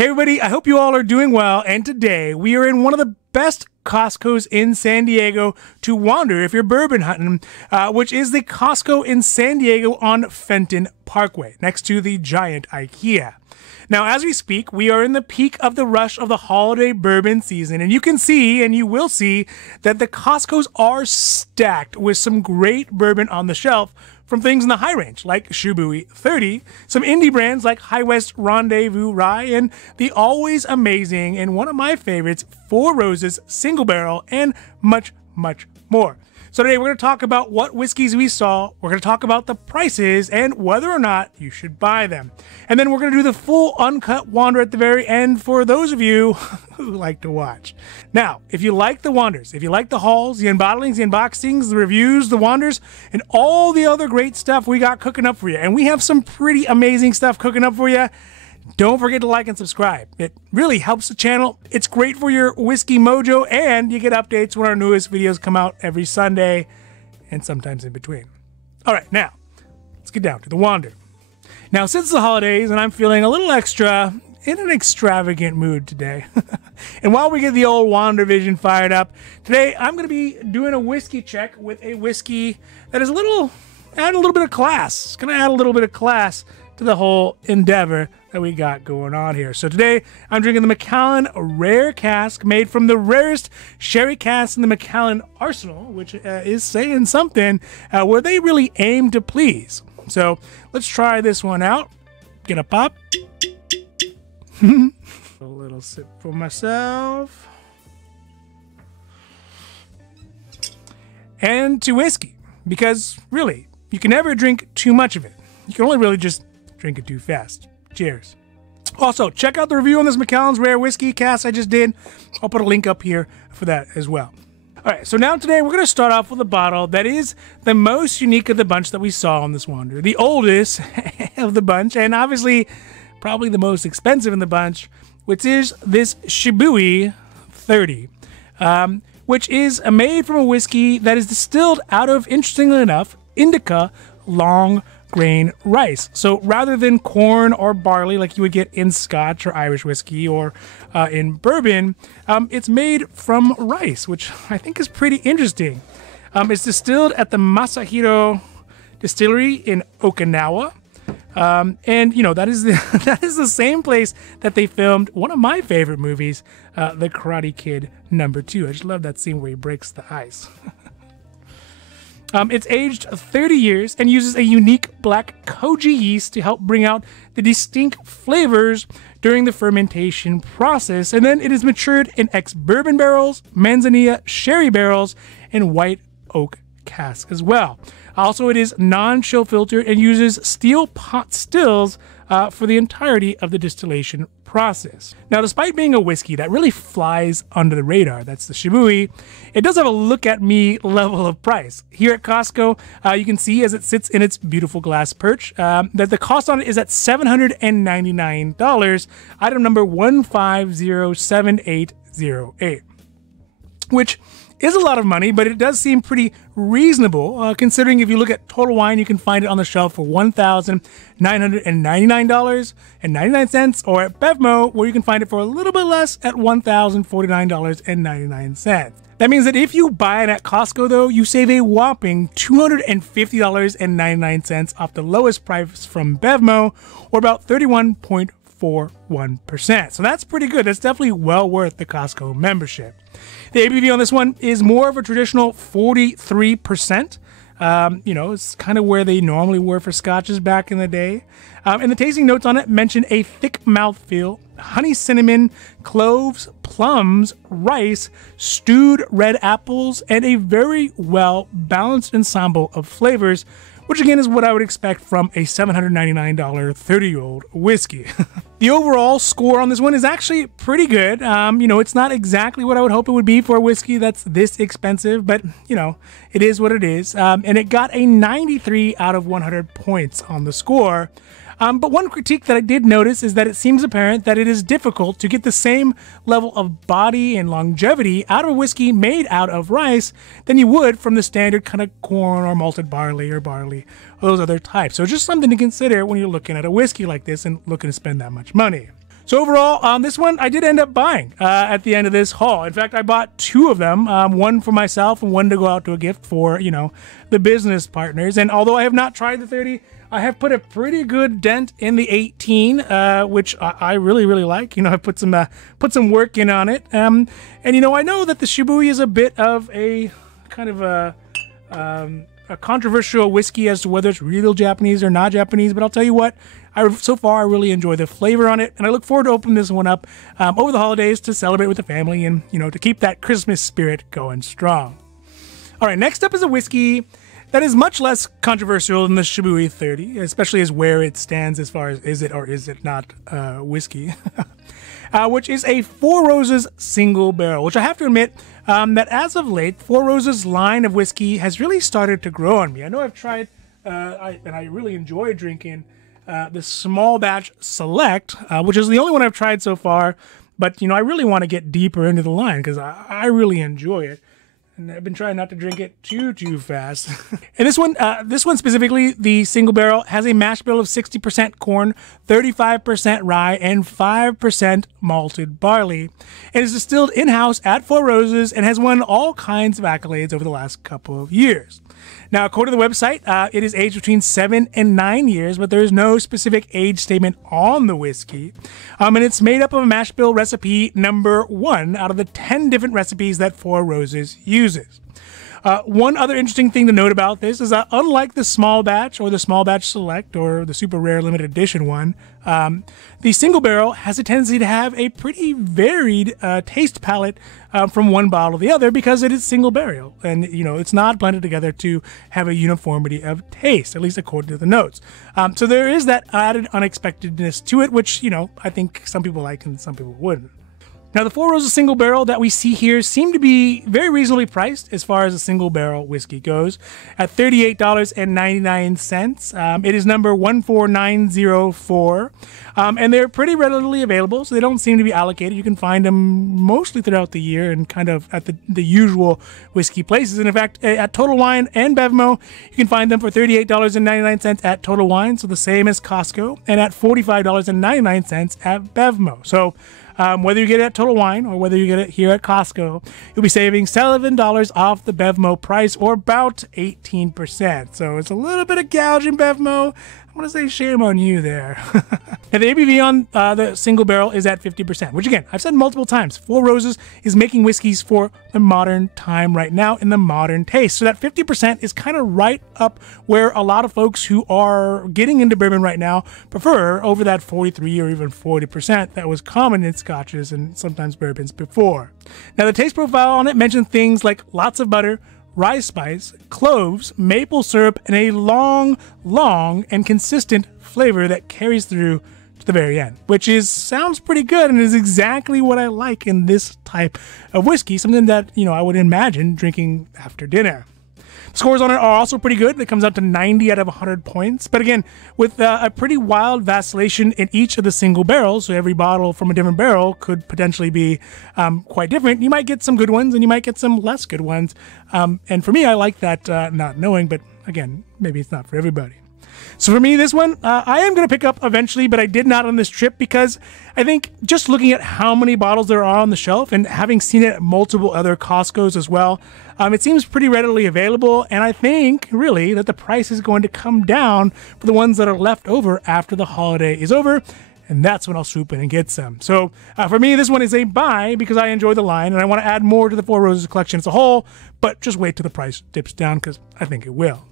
Hey everybody, I hope you all are doing well, and today we are in one of the best Costco's in San Diego to wander if you're bourbon hunting, which is the Costco in San Diego on Fenton Parkway, next to the giant IKEA. Now, as we speak, we are in the peak of the rush of the holiday bourbon season, and you can see, and you will see, that the Costco's are stacked with some great bourbon on the shelf from things in the high range, like Shibui 30, some indie brands like West Rendezvous Rye, and the always amazing, and one of my favorites, Four Roses Single Barrel, and much, much more. So today we're going to talk about what whiskeys we saw, we're going to talk about the prices, and whether or not you should buy them. And then we're going to do the full Uncut Wonder at the very end for those of you who like to watch. Now, if you like the Wanders, if you like the hauls, the unbottlings, the unboxings, the reviews, the Wanders, and all the other great stuff we got cooking up for you, and we have some pretty amazing stuff cooking up for you, don't forget to like and subscribe. It really helps the channel. It's great for your whiskey mojo, and you get updates when our newest videos come out every Sunday and sometimes in between. All right, now let's get down to the Wander. Now, since the holidays and I'm feeling a little extra in an extravagant mood today, and while we get the old Wander vision fired up, today I'm going to be doing a whiskey check with a whiskey that is add a little bit of class. It's going to add a little bit of class to the whole endeavor that we got going on here. So today I'm drinking the Macallan Rare Cask, made from the rarest sherry cask in the Macallan arsenal, which is saying something, where they really aim to please. So let's try this one out. Get a pop. A little sip for myself. And to whiskey, because really, you can never drink too much of it. You can only really just drink it too fast. Cheers. Also, check out the review on this Macallan's Rare Whiskey Cask I just did. I'll put a link up here for that as well. All right, so now today we're going to start off with a bottle that is the most unique of the bunch that we saw on this Wander. The oldest of the bunch, and obviously probably the most expensive in the bunch, which is this Shibui 30, which is made from a whiskey that is distilled out of, interestingly enough, indica long grain rice. So rather than corn or barley like you would get in Scotch or Irish whiskey or in bourbon, it's made from rice, which I think is pretty interesting. It's distilled at the Masahiro Distillery in Okinawa. And you know, that is the same place that they filmed one of my favorite movies, The Karate Kid #2. I just love that scene where he breaks the ice. It's aged 30 years and uses a unique black koji yeast to help bring out the distinct flavors during the fermentation process. And then it is matured in ex-bourbon barrels, manzanilla sherry barrels, and white oak casks as well. Also, it is non-chill filtered and uses steel pot stills for the entirety of the distillation process. Now, despite being a whiskey that really flies under the radar, that's the Shibui, it does have a look-at-me level of price. Here at Costco, you can see as it sits in its beautiful glass perch, that the cost on it is at $799, item number 1507808, which is a lot of money, but it does seem pretty reasonable, considering if you look at Total Wine, you can find it on the shelf for $1,999.99, or at Bevmo, where you can find it for a little bit less at $1,049.99. That means that if you buy it at Costco, though, you save a whopping $250.99 off the lowest price from Bevmo, or about 31.41%. So that's pretty good. That's definitely well worth the Costco membership. The ABV on this one is more of a traditional 43%. You know, it's kind of where they normally were for scotches back in the day. And the tasting notes on it mention a thick mouthfeel, honey cinnamon, cloves, plums, rice, stewed red apples, and a very well balanced ensemble of flavors, which again is what I would expect from a $799 30-year-old whiskey. The overall score on this one is actually pretty good. You know, it's not exactly what I would hope it would be for a whiskey that's this expensive, but you know, it is what it is. And it got a 93 out of 100 points on the score. But one critique that I did notice is that it seems apparent that it is difficult to get the same level of body and longevity out of a whiskey made out of rice than you would from the standard kind of corn or malted barley or those other types. So just something to consider when you're looking at a whiskey like this and looking to spend that much money. So overall, this one I did end up buying at the end of this haul. In fact, I bought 2 of them, one for myself and one to go out to a gift for, you know, the business partners. And although I have not tried the 30, I have put a pretty good dent in the 18, which I really, really like. You know, I put some work in on it. And, you know, I know that the Shibui is a bit of a kind of a controversial whiskey as to whether it's real Japanese or not Japanese, but I'll tell you what, so far I really enjoy the flavor on it, and I look forward to opening this one up over the holidays to celebrate with the family and, you know, to keep that Christmas spirit going strong. All right, next up is a whiskey that is much less controversial than the Shibui 30, especially as where it stands as far as is it or is it not whiskey, which is a Four Roses single barrel, which I have to admit that as of late, Four Roses line of whiskey has really started to grow on me. I know I've tried, and I really enjoy drinking the small batch select, which is the only one I've tried so far, but, you know, I really want to get deeper into the line because I really enjoy it. And I've been trying not to drink it too fast. And this one specifically, the single barrel, has a mash bill of 60% corn, 35% rye, and 5% malted barley. It is distilled in-house at Four Roses and has won all kinds of accolades over the last couple of years. Now, according to the website, it is aged between 7 and 9 years, but there is no specific age statement on the whiskey. And it's made up of a mash bill recipe number 1 out of the 10 different recipes that Four Roses uses. One other interesting thing to note about this is that unlike the small batch or the small batch select or the super rare limited edition one, the single barrel has a tendency to have a pretty varied taste palette from one bottle to the other because it is single barrel and, you know, it's not blended together to have a uniformity of taste, at least according to the notes. So there is that added unexpectedness to it, which, you know, I think some people like and some people wouldn't. Now, the Four Roses single barrel that we see here seem to be very reasonably priced as far as a single barrel whiskey goes at $38.99. It is number 14904, and they're pretty readily available, so they don't seem to be allocated. You can find them mostly throughout the year and kind of at the usual whiskey places. And in fact, at Total Wine and Bevmo, you can find them for $38.99 at Total Wine, so the same as Costco, and at $45.99 at Bevmo. So whether you get it at Total Wine or whether you get it here at Costco, you'll be saving $7 off the Bevmo price, or about 18%. So it's a little bit of gouging, Bevmo. I want to say shame on you there. And the ABV on the single barrel is at 50%, which again, I've said multiple times, Four Roses is making whiskeys for the modern time right now in the modern taste. So that 50% is kind of right up where a lot of folks who are getting into bourbon right now prefer over that 43 or even 40% that was common in scotches and sometimes bourbons before. Now the taste profile on it mentions things like lots of butter, rye spice, cloves, maple syrup, and a long and consistent flavor that carries through to the very end, which sounds pretty good and is exactly what I like in this type of whiskey, something that, you know, I would imagine drinking after dinner. Scores on it are also pretty good. It comes out to 90 out of 100 points. But again, with a pretty wild vacillation in each of the single barrels, so every bottle from a different barrel could potentially be quite different. You might get some good ones and you might get some less good ones. And for me, I like that not knowing, but again, maybe it's not for everybody. So for me, this one, I am going to pick up eventually, but I did not on this trip because I think just looking at how many bottles there are on the shelf and having seen it at multiple other Costco's as well, it seems pretty readily available. And I think really that the price is going to come down for the ones that are left over after the holiday is over. And that's when I'll swoop in and get some. So for me, this one is a buy because I enjoy the line and I want to add more to the Four Roses collection as a whole, but just wait till the price dips down because I think it will.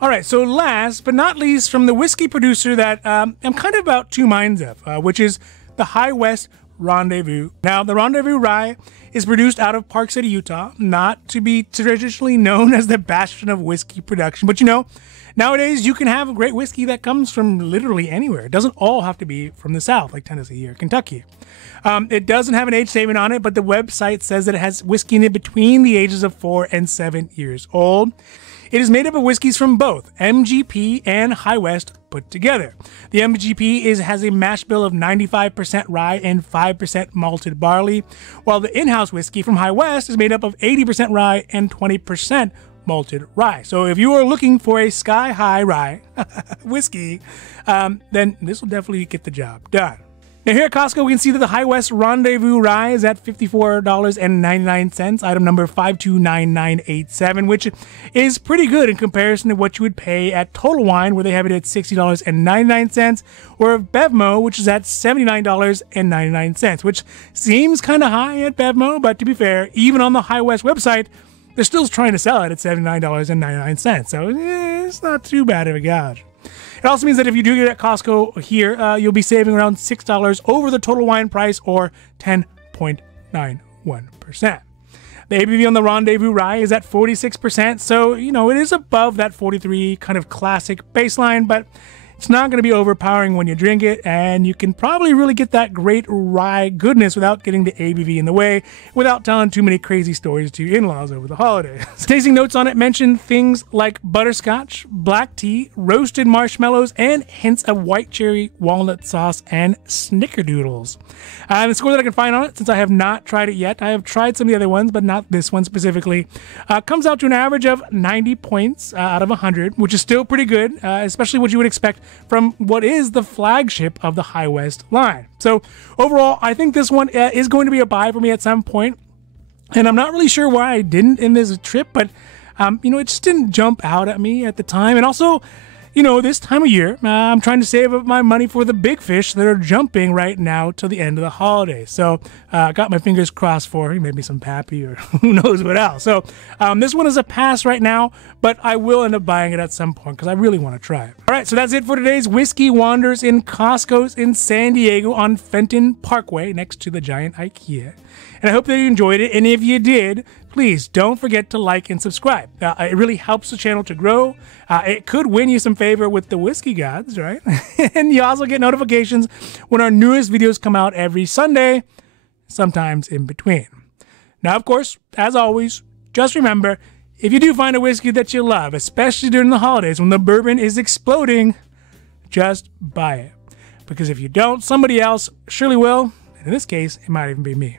All right, so last but not least, from the whiskey producer that I'm kind of about 2 minds of, which is the West Rendezvous. Now, the Rendezvous Rye is produced out of Park City, Utah, not to be traditionally known as the bastion of whiskey production, but you know, nowadays you can have a great whiskey that comes from literally anywhere. It doesn't all have to be from the South, like Tennessee or Kentucky. It doesn't have an age statement on it, but the website says that it has whiskey in it between the ages of 4 and 7 years old. It is made up of whiskeys from both MGP and High West put together. The MGP has a mash bill of 95% rye and 5% malted barley, while the in-house whiskey from High West is made up of 80% rye and 20% malted rye. So if you are looking for a sky-high rye whiskey, then this will definitely get the job done. Now here at Costco, we can see that the West Rendezvous Rye is at $54.99, item number 529987, which is pretty good in comparison to what you would pay at Total Wine, where they have it at $60.99, or Bevmo, which is at $79.99, which seems kind of high at Bevmo, but to be fair, even on the High West website, they're still trying to sell it at $79.99, so it's not too bad of a gouge. It also means that if you do get it at Costco here, you'll be saving around $6 over the Total Wine price, or 10.91%. The ABV on the Rendezvous Rye is at 46%, so, you know, it is above that 43 kind of classic baseline, but it's not going to be overpowering when you drink it, and you can probably really get that great rye goodness without getting the ABV in the way, without telling too many crazy stories to your in-laws over the holidays. Tasting notes on it mention things like butterscotch, black tea, roasted marshmallows, and hints of white cherry, walnut sauce, and snickerdoodles. The score that I can find on it, since I have not tried it yet, I have tried some of the other ones, but not this one specifically, comes out to an average of 90 points out of 100, which is still pretty good, especially what you would expect from what is the flagship of the High West line. So overall, I think this one is going to be a buy for me at some point, and I'm not really sure why I didn't in this trip, but you know, it just didn't jump out at me at the time. And also, you know, this time of year, I'm trying to save up my money for the big fish that are jumping right now till the end of the holidays. So I got my fingers crossed for maybe some Pappy or who knows what else. So this one is a pass right now, but I will end up buying it at some point because I really want to try it. All right, so that's it for today's Whiskey Wanders in Costco's in San Diego on Fenton Parkway next to the giant IKEA. And I hope that you enjoyed it. And if you did, please don't forget to like and subscribe. It really helps the channel to grow. It could win you some favor with the whiskey gods, right? And you also get notifications when our newest videos come out every Sunday, sometimes in between. Now, of course, as always, just remember, if you do find a whiskey that you love, especially during the holidays when the bourbon is exploding, just buy it. Because if you don't, somebody else surely will. And in this case, it might even be me.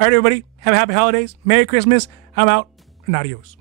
All right, everybody, have a happy holidays. Merry Christmas. I'm out, and adios.